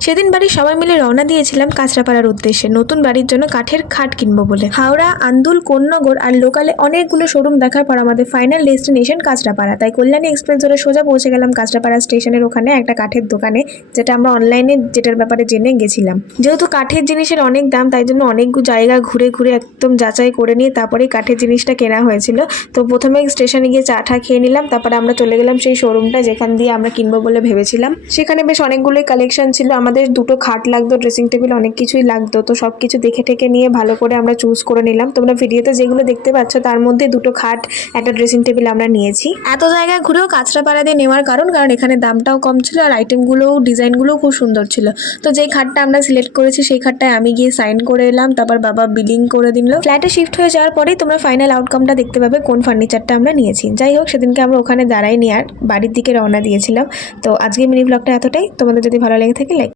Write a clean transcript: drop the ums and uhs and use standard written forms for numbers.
সেদিন বাড়ির সবাই মিলে রওনা দিয়েছিলাম কাঁচরাপাড়ার উদ্দেশ্যে নতুন বাড়ির জন্য কাঠের খাট কিনবো বলে। হাওড়া, আন্দুল, কোন্নগর আর লোকালে অনেকগুলো শোরুম দেখার পর আমাদের ফাইনাল ডেস্টিনেশন কাঁচরাপাড়া। তাই কল্যাণী এক্সপ্রেস ধরে সোজা পৌঁছে গেলাম কাঁচরাপাড়া স্টেশনের ওখানে একটা কাঠের দোকানে, যেটা আমরা অনলাইনে যেটার ব্যাপারে জেনে গেছিলাম। যেহেতু কাঠের জিনিসের অনেক দাম, তাই জন্য অনেক জায়গা ঘুরে ঘুরে একদম যাচাই করে নিয়ে তারপরেই কাঠের জিনিসটা কেনা হয়েছিল। তো প্রথমে স্টেশনে গিয়ে চা টা খেয়ে নিলাম, তারপরে আমরা চলে গেলাম সেই শোরুমটা যেখান দিয়ে আমরা কিনবো বলে ভেবেছিলাম। সেখানে বেশ অনেকগুলোই কালেকশন ছিল। আমাদের দুটো খাট লাগতো, ড্রেসিং টেবিল, অনেক কিছুই লাগতো। তো সব কিছু দেখে ঠেকে নিয়ে ভালো করে আমরা চুজ করে নিলাম। তোমরা ভিডিওতে যেগুলো দেখতে পাচ্ছ তার মধ্যে দুটো খাট, একটা ড্রেসিং টেবিল আমরা নিয়েছি। এত জায়গায় ঘুরেও কাঁচরাপাড়া দিয়ে নেওয়ার কারণ এখানে দামটাও কম ছিল আর আইটেমগুলোও ডিজাইনগুলোও খুব সুন্দর ছিল। তো যেই খাটটা আমরা সিলেক্ট করেছি সেই খাটটায় আমি গিয়ে সাইন করে এলাম, তারপর বাবা বিলিং করে দিল। ফ্ল্যাটে শিফট হয়ে যাওয়ার পরেই তোমরা ফাইনাল আউটকামটা দেখতে পাবে কোন ফার্নিচারটা আমরা নিয়েছি। যাই হোক, সেদিনকে আমরা ওখানে দাঁড়াই নিয়ে আর বাড়ির দিকে রওনা দিয়েছিলাম। তো আজকে মিনি ব্লগটা এতটাই। তোমাদের যদি ভালো লেগে থাকে লাইক